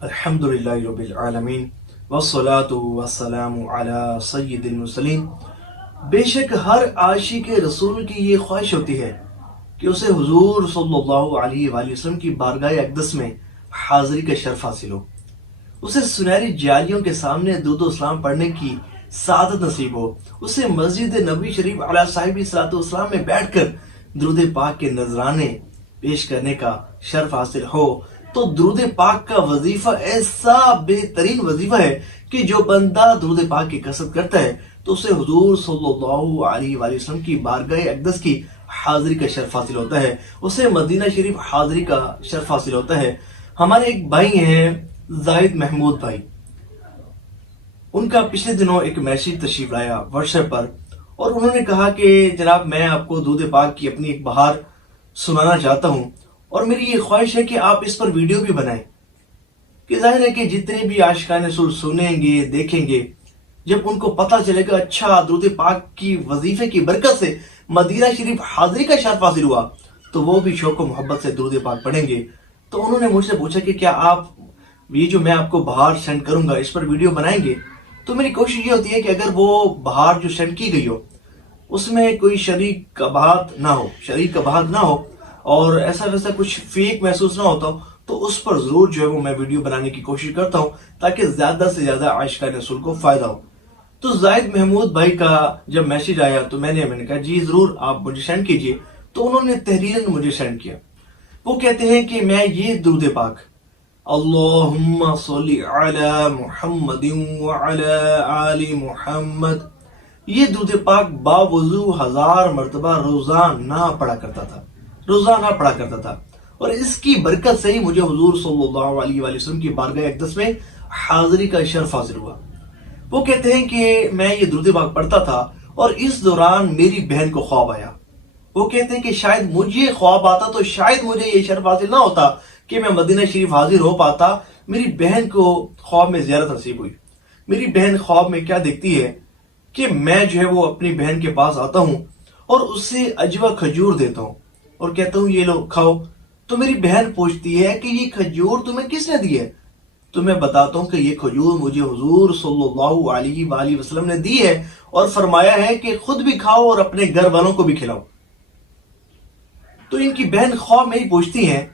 الحمدللہ رب العالمین والصلاة والسلام علی سید المرسلین۔ بے شک ہر عاشق رسول کی یہ خواہش ہوتی ہے کہ اسے حضور صلی اللہ علیہ وآلہ وسلم کی بارگاہ اقدس میں حاضری کا شرف حاصل ہو، اسے سنہری جالیوں کے سامنے درود و سلام پڑھنے کی سعادت نصیب ہو، اسے مسجد نبوی شریف علی صاحب صلاۃ والسلام میں بیٹھ کر درود پاک کے نذرانے پیش کرنے کا شرف حاصل ہو۔ تو درود پاک کا وظیفہ ایسا بہترین وظیفہ ہے کہ جو بندہ درود پاک کی کثرت کرتا ہے تو اسے حضور صلی اللہ علیہ وآلہ وسلم کی بارگاہ اقدس کی حاضری کا شرف حاصل ہوتا ہے، اسے مدینہ شریف حاضری کا شرف حاصل ہوتا ہے۔ ہمارے ایک بھائی ہیں زاہد محمود بھائی، ان کا پچھلے دنوں ایک میسیج تشریف لایا واٹس ایپ پر، اور انہوں نے کہا کہ جناب میں آپ کو درود پاک کی اپنی ایک بہار سنانا چاہتا ہوں، اور میری یہ خواہش ہے کہ آپ اس پر ویڈیو بھی بنائیں، کہ ظاہر ہے کہ جتنے بھی عاشقان رسول سنیں گے دیکھیں گے، جب ان کو پتہ چلے گا اچھا درود پاک کی وظیفے کی برکت سے مدینہ شریف حاضری کا شرف حاصل ہوا، تو وہ بھی شوق و محبت سے درود پاک پڑھیں گے۔ تو انہوں نے مجھ سے پوچھا کہ کیا آپ یہ جو میں آپ کو بہار سینڈ کروں گا اس پر ویڈیو بنائیں گے؟ تو میری کوشش یہ ہوتی ہے کہ اگر وہ بہار جو سینڈ کی گئی ہو اس میں کوئی شریک قباحت نہ ہو اور ایسا ویسا کچھ فیک محسوس نہ ہوتا ہو، تو اس پر ضرور جو ہے وہ میں ویڈیو بنانے کی کوشش کرتا ہوں تاکہ زیادہ سے زیادہ عاشقان رسول کو فائدہ ہو۔ تو زاہد محمود بھائی کا جب میسیج آیا تو میں نے کہا جی ضرور آپ مجھے سینڈ کیجئے، تو انہوں نے تحریراً مجھے سینڈ کیا۔ وہ کہتے ہیں کہ میں یہ درود پاک اللہم صلی علی محمد وعلی آل محمد، یہ درود پاک باوضو 1000 مرتبہ روزانہ پڑھا کرتا تھا، اور اس کی برکت سے ہی مجھے حضور صلی اللہ علیہ وآلہ وسلم کی بارگاہ اقدس میں حاضری کا شرف حاصل ہوا۔ وہ کہتے ہیں کہ میں یہ درود پاک پڑھتا تھا اور اس دوران میری بہن کو خواب آیا۔ وہ کہتے ہیں کہ شاید مجھے خواب آتا تو شاید مجھے یہ شرف حاصل نہ ہوتا کہ میں مدینہ شریف حاضر ہو پاتا۔ میری بہن کو خواب میں زیارت نصیب ہوئی۔ میری بہن خواب میں کیا دیکھتی ہے کہ میں جو ہے وہ اپنی بہن کے پاس آتا ہوں اور اسے اجوا کھجور دیتا ہوں اور کہتا ہوں یہ لو کھاؤ۔ تو میری بہن پوچھتی ہے کہ یہ کھجور تمہیں کس نے دی ہے؟ تو میں بتاتا ہوں کہ یہ کھجور مجھے حضور صلی اللہ علیہ وآلہ وسلم نے دی ہے اور فرمایا ہے کہ خود بھی کھاؤ اور اپنے گھر والوں کو بھی کھلاؤ۔ تو ان کی بہن خواب میں ہی پوچھتی ہیں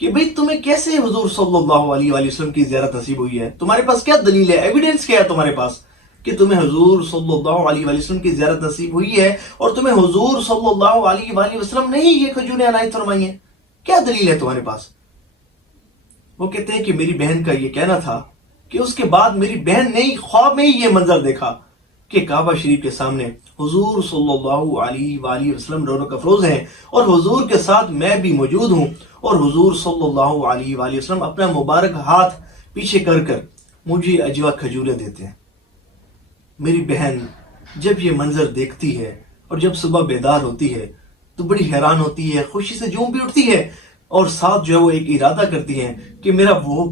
کہ بھئی تمہیں کیسے حضور صلی اللہ علیہ وآلہ وسلم کی زیارت نصیب ہوئی ہے؟ تمہارے پاس کیا دلیل ہے، ایویڈنس کیا ہے تمہارے پاس کہ تمہیں حضور صلی اللہ علیہ وآلہ وسلم کی زیارت نصیب ہوئی ہے اور تمہیں حضور صلی اللہ علیہ وآلہ وسلم نے ہی یہ کھجوریں عنایت فرمائی ہیں؟ کیا دلیل ہے تمہارے پاس؟ وہ کہتے ہیں کہ میری بہن کا یہ کہنا تھا کہ اس کے بعد میری بہن نے خواب میں ہی یہ منظر دیکھا کہ کعبہ شریف کے سامنے حضور صلی اللہ علیہ وآلہ وسلم رونق افروز ہیں اور حضور کے ساتھ میں بھی موجود ہوں، اور حضور صلی اللہ علیہ وآلہ وسلم اپنا مبارک ہاتھ پیچھے کر مجھے اجوا کھجوریں دیتے ہیں۔ میری بہن جب یہ منظر دیکھتی ہے اور جب صبح بیدار ہوتی ہے تو بڑی حیران ہوتی ہے، خوشی سے جھوم بھی اٹھتی ہے، اور ساتھ جو ہے وہ ایک ارادہ کرتی ہے کہ میرا وہ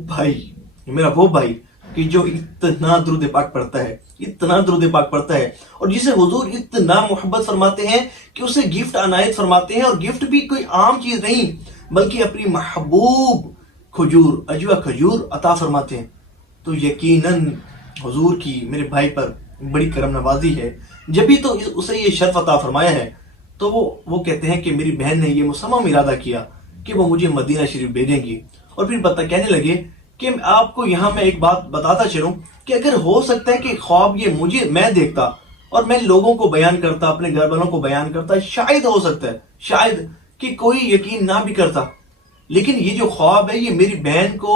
بھائی کہ جو اتنا درود پاک پڑھتا ہے اور جسے حضور اتنا محبت فرماتے ہیں کہ اسے گفٹ عنایت فرماتے ہیں، اور گفٹ بھی کوئی عام چیز نہیں بلکہ اپنی محبوب کھجور اجوا کھجور عطا فرماتے ہیں، تو یقیناً حضور کی میرے بھائی پر بڑی کرم نوازی ہے، جبھی تو اسے یہ شرف عطا فرمایا ہے۔ تو وہ کہتے ہیں کہ میری بہن نے یہ مصمم ارادہ کیا کہ وہ مجھے مدینہ شریف بھیجیں گی، اور پھر کہنے لگے کہ آپ کو یہاں میں ایک بات بتاتا چلوں کہ اگر ہو سکتا ہے کہ خواب یہ میں دیکھتا اور میں لوگوں کو بیان کرتا، اپنے گھر والوں کو بیان کرتا، شاید ہو سکتا ہے شاید کہ کوئی یقین نہ بھی کرتا، لیکن یہ جو خواب ہے یہ میری بہن کو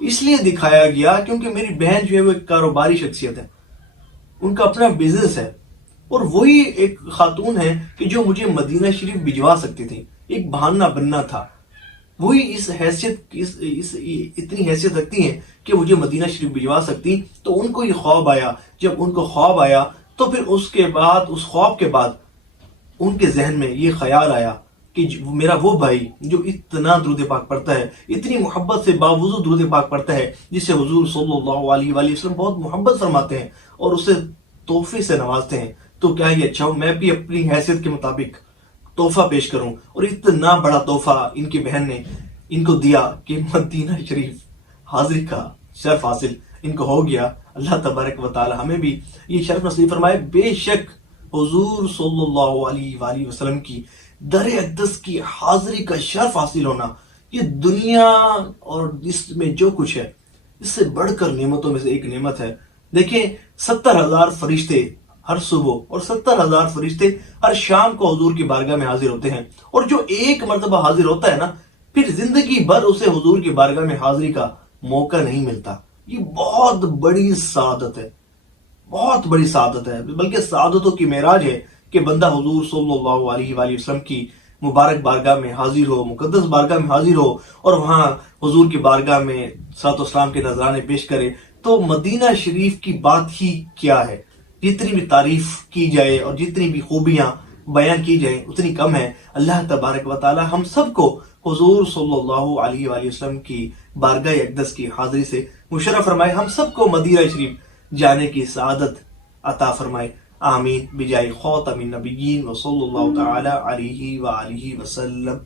اس لیے دکھایا گیا کیونکہ میری بہن جو ہے وہ ایک کاروباری شخصیت ہے، ان کا اپنا بزنس ہے، اور وہی ایک خاتون ہے کہ جو مجھے مدینہ شریف بھجوا سکتی تھی، ایک بہانہ بننا تھا، وہی اتنی حیثیت رکھتی ہیں کہ مجھے مدینہ شریف بھجوا سکتی۔ تو ان کو یہ خواب آیا، جب ان کو خواب آیا تو پھر اس خواب کے بعد ان کے ذہن میں یہ خیال آیا کہ میرا وہ بھائی جو اتنا درود پاک پڑھتا ہے، اتنی محبت سے باوضو درود پاک پڑھتا ہے، جسے حضور صلی اللہ علیہ وآلہ وسلم بہت محبت فرماتے ہیں اور اسے تحفے سے نوازتے ہیں، تو کیا یہ اچھا ہو میں بھی اپنی حیثیت کے مطابق تحفہ پیش کروں۔ اور اتنا بڑا تحفہ ان کی بہن نے ان کو دیا کہ مدینہ شریف حاضری کا شرف حاصل ان کو ہو گیا. اللہ تبارک و تعالی ہمیں بھی یہ شرف نصیب فرمائے. بے شک حضور صلی اللہ علیہ وآلہ وسلم کی در اقدس کی حاضری کا شرف حاصل ہونا یہ دنیا اور اس میں جو کچھ ہے اس سے بڑھ کر نعمتوں میں سے ایک نعمت ہے. دیکھیں 70,000 فرشتے ہر صبح اور 70,000 فرشتے ہر شام کو حضور کی بارگاہ میں حاضر ہوتے ہیں, اور جو ایک مرتبہ حاضر ہوتا ہے نا پھر زندگی بھر اسے حضور کی بارگاہ میں حاضری کا موقع نہیں ملتا. یہ بہت بڑی سعادت ہے, بہت بڑی سعادت ہے, بلکہ سعادتوں کی معراج ہے کہ بندہ حضور صلی اللہ علیہ وآلہ وسلم کی مبارک بارگاہ میں حاضر ہو, مقدس بارگاہ میں حاضر ہو, اور وہاں حضور کی بارگاہ میں صلاۃ و سلام کے نذرانے پیش کرے. تو مدینہ شریف کی بات ہی کیا ہے, جتنی بھی تعریف کی جائے اور جتنی بھی خوبیاں بیان کی جائیں اتنی کم ہے. اللہ تبارک و تعالی ہم سب کو حضور صلی اللہ علیہ وآلہ وسلم کی بارگاہ اقدس کی حاضری سے مشرف فرمائے, ہم سب کو مدینہ شریف جانے کی سعادت عطا فرمائے. آمین بجائے خاتم النبیین و صلی اللہ تعالی علیہ وآلہ وسلم.